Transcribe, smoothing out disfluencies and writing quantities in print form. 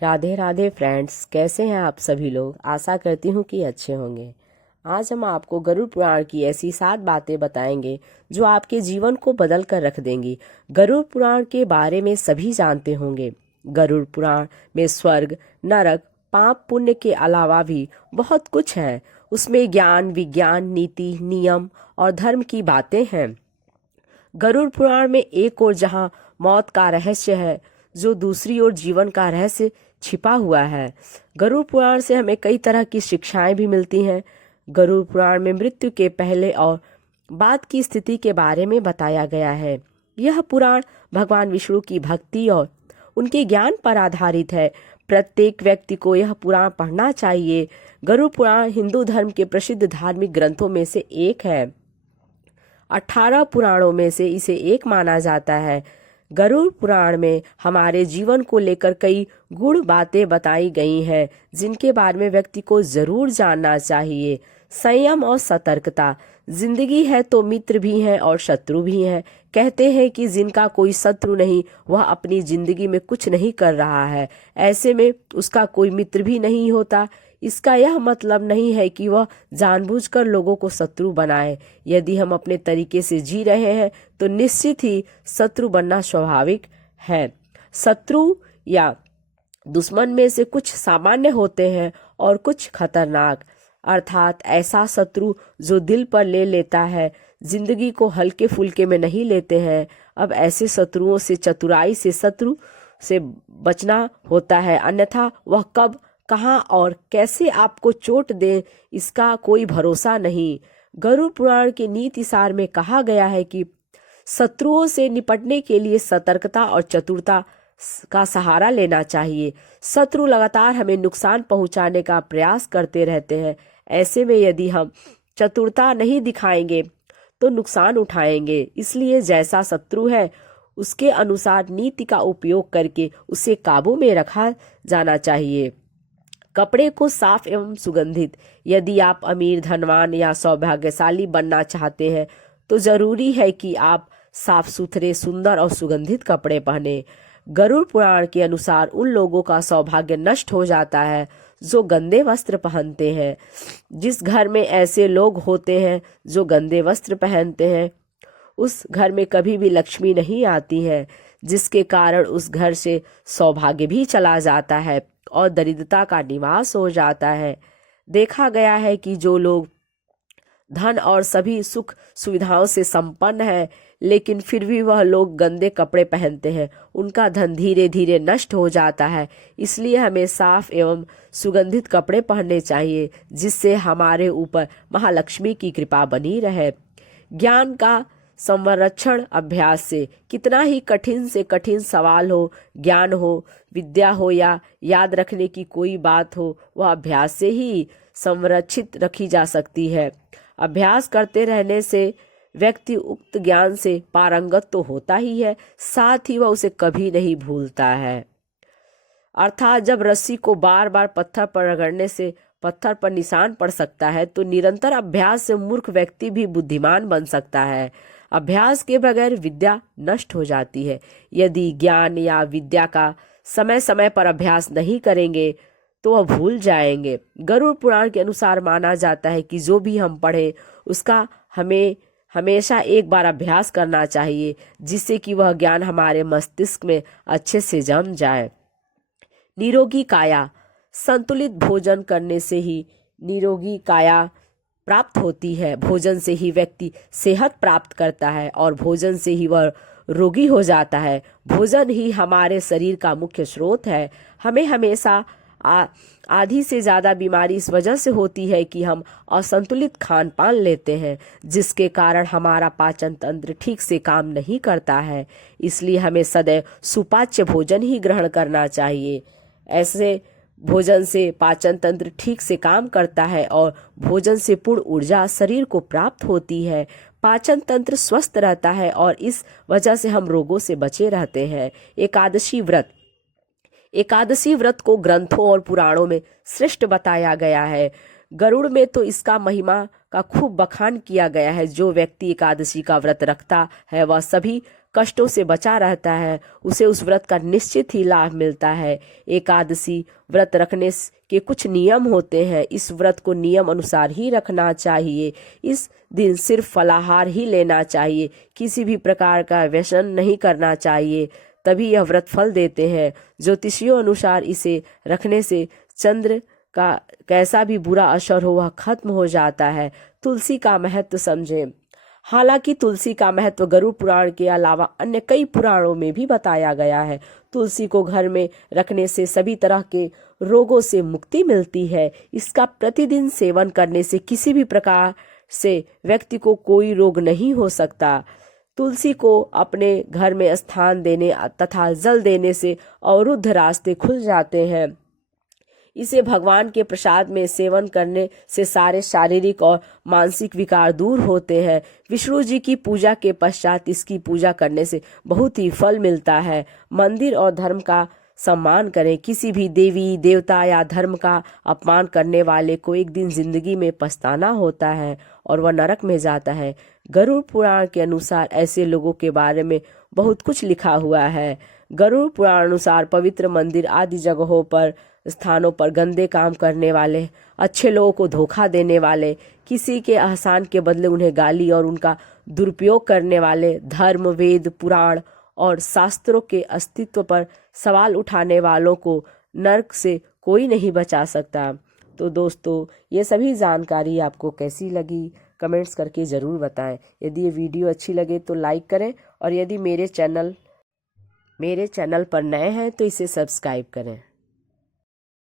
Radhe Radhe friends, कैसे हैं आप सभी लोग। आशा करती हूँ कि अच्छे होंगे। आज हम आपको गरुड़ पुराण की ऐसी 7 बातें बताएंगे जो आपके जीवन को बदल कर रख देंगी। गरुड़ पुराण के बारे में सभी जानते होंगे। गरुड़ पुराण में स्वर्ग, नरक, पाप पुण्य के अलावा भी बहुत कुछ है। उसमें ज्ञान, विज्ञान, नीति, नियम और धर्म की बातें हैं। गरुड़ पुराण में एक ओर जहां मौत का रहस्य है, जो दूसरी ओर जीवन का रहस्य छिपा हुआ है। गरुड़ पुराण से हमें कई तरह की शिक्षाएं भी मिलती हैं। गरुड़ पुराण में मृत्यु के पहले और बाद की स्थिति के बारे में बताया गया है। यह पुराण भगवान विष्णु की भक्ति और उनके ज्ञान पर आधारित है। प्रत्येक व्यक्ति को यह पुराण पढ़ना चाहिए। गरुड़ पुराण हिंदू धर्म के प्रसिद्ध धार्मिक ग्रंथों में से एक है। 18 पुराणों में से इसे एक माना जाता है। गरुड़ पुराण में हमारे जीवन को लेकर कई गूढ़ बातें बताई गई हैं, जिनके बारे में व्यक्ति को जरूर जानना चाहिए। संयम और सतर्कता। जिंदगी है तो मित्र भी हैं और शत्रु भी हैं। कहते हैं कि जिनका कोई शत्रु नहीं, वह अपनी जिंदगी में कुछ नहीं कर रहा है। ऐसे में उसका कोई मित्र भी नहीं होता। इसका यह मतलब नहीं है कि वह जानबूझकर लोगों को शत्रु बनाए। यदि हम अपने तरीके से जी रहे हैं तो निश्चित ही शत्रु बनना स्वाभाविक है। शत्रु या दुश्मन में से कुछ सामान्य होते हैं और कुछ खतरनाक, अर्थात ऐसा शत्रु जो दिल पर ले लेता है, जिंदगी को हल्के फुल्के में नहीं लेते हैं। अब ऐसे शत्रुओं से चतुराई से शत्रु से बचना होता है, अन्यथा वह कब, कहाँ और कैसे आपको चोट दे, इसका कोई भरोसा नहीं। गरुड़ पुराण के नीति सार में कहा गया है कि शत्रुओं से निपटने के लिए सतर्कता और चतुरता का सहारा लेना चाहिए। शत्रु लगातार हमें नुकसान पहुंचाने का प्रयास करते रहते हैं। ऐसे में यदि हम चतुरता नहीं दिखाएंगे तो नुकसान उठाएंगे। इसलिए जैसा शत्रु है उसके अनुसार नीति का उपयोग करके उसे काबू में रखा जाना चाहिए। कपड़े को साफ एवं सुगंधित। यदि आप अमीर, धनवान या सौभाग्यशाली बनना चाहते हैं तो जरूरी है कि आप साफ सुथरे, सुंदर और सुगंधित कपड़े पहने। गरुड़ पुराण के अनुसार उन लोगों का सौभाग्य नष्ट हो जाता है जो गंदे वस्त्र पहनते हैं। जिस घर में ऐसे लोग होते हैं जो गंदे वस्त्र पहनते हैं, उस घर में कभी भी लक्ष्मी नहीं आती है, जिसके कारण उस घर से सौभाग्य भी चला जाता है और दरिद्रता का निवास हो जाता है। देखा गया है कि जो लोग धन और सभी सुख सुविधाओं से संपन्न है, लेकिन फिर भी वह लोग गंदे कपड़े पहनते हैं, उनका धन धीरे धीरे नष्ट हो जाता है। इसलिए हमें साफ एवं सुगंधित कपड़े पहनने चाहिए, जिससे हमारे ऊपर महालक्ष्मी की कृपा बनी रहे। ज्ञान का संरक्षण अभ्यास से। कितना ही कठिन से कठिन सवाल हो, ज्ञान हो, विद्या हो या याद रखने की कोई बात हो, वह अभ्यास से ही संरक्षित रखी जा सकती है। अभ्यास करते रहने से व्यक्ति उक्त ज्ञान से पारंगत तो होता ही है, साथ ही वह उसे कभी नहीं भूलता है। अर्थात जब रस्सी को बार बार पत्थर पर रगड़ने से पत्थर पर निशान पड़ सकता है, तो निरंतर अभ्यास से मूर्ख व्यक्ति भी बुद्धिमान बन सकता है। अभ्यास के बगैर विद्या नष्ट हो जाती है। यदि ज्ञान या विद्या का समय समय पर अभ्यास नहीं करेंगे तो वह भूल जाएंगे। गरुड़ पुराण के अनुसार माना जाता है कि जो भी हम पढ़े उसका हमें हमेशा एक बार अभ्यास करना चाहिए, जिससे कि वह ज्ञान हमारे मस्तिष्क में अच्छे से जम जाए। निरोगी काया। संतुलित भोजन करने से ही निरोगी काया प्राप्त होती है। भोजन से ही व्यक्ति सेहत प्राप्त करता है और भोजन से ही वह रोगी हो जाता है। भोजन ही हमारे शरीर का मुख्य स्रोत है। हमें हमेशा आधी से ज्यादा बीमारी इस वजह से होती है कि हम असंतुलित खान पान लेते हैं, जिसके कारण हमारा पाचन तंत्र ठीक से काम नहीं करता है। इसलिए हमें सदैव सुपाच्य भोजन ही ग्रहण करना चाहिए। ऐसे भोजन से पाचन तंत्र ठीक से काम करता है और भोजन से पूर्ण ऊर्जा शरीर को प्राप्त होती है। पाचन तंत्र स्वस्थ रहता है और इस वजह से हम रोगों से बचे रहते हैं। एकादशी व्रत। एकादशी व्रत को ग्रंथों और पुराणों में श्रेष्ठ बताया गया है। गरुड़ में तो इसका महिमा का खूब बखान किया गया है। जो व्यक्ति एकादशी का व्रत रखता है वह सभी कष्टों से बचा रहता है, उसे उस व्रत का निश्चित ही लाभ मिलता है। एकादशी व्रत रखने के कुछ नियम होते हैं। इस व्रत को नियम अनुसार ही रखना चाहिए। इस दिन सिर्फ फलाहार ही लेना चाहिए, किसी भी प्रकार का व्यसन नहीं करना चाहिए, तभी यह व्रत फल देते हैं। ज्योतिषियों अनुसार इसे रखने से चंद्र का कैसा भी बुरा असर हो वह खत्म हो जाता है। तुलसी का महत्व समझें। हालांकि तुलसी का महत्व गरुड़ पुराण के अलावा अन्य कई पुराणों में भी बताया गया है। तुलसी को घर में रखने से सभी तरह के रोगों से मुक्ति मिलती है। इसका प्रतिदिन सेवन करने से किसी भी प्रकार से व्यक्ति को कोई रोग नहीं हो सकता। तुलसी को अपने घर में स्थान देने तथा जल देने से अवरुद्ध रास्ते खुल जाते हैं। इसे भगवान के प्रसाद में सेवन करने से सारे शारीरिक और मानसिक विकार दूर होते हैं। विष्णु जी की पूजा के पश्चात इसकी पूजा करने से बहुत ही फल मिलता है। मंदिर और धर्म का सम्मान करें। किसी भी देवी देवता या धर्म का अपमान करने वाले को एक दिन जिंदगी में पछताना होता है और वह नरक में जाता है। गरुड़ पुराण के अनुसार ऐसे लोगों के बारे में बहुत कुछ लिखा हुआ है। गरुड़ पुराण अनुसार पवित्र मंदिर आदि जगहों पर स्थानों पर गंदे काम करने वाले, अच्छे लोगों को धोखा देने वाले, किसी के एहसान के बदले उन्हें गाली और उनका दुरुपयोग करने वाले, धर्म वेद पुराण और शास्त्रों के अस्तित्व पर सवाल उठाने वालों को नरक से कोई नहीं बचा सकता। तो दोस्तों, ये सभी जानकारी आपको कैसी लगी कमेंट्स करके ज़रूर बताएं। यदि ये वीडियो अच्छी लगे तो लाइक करें और यदि मेरे चैनल पर नए हैं तो इसे सब्सक्राइब करें।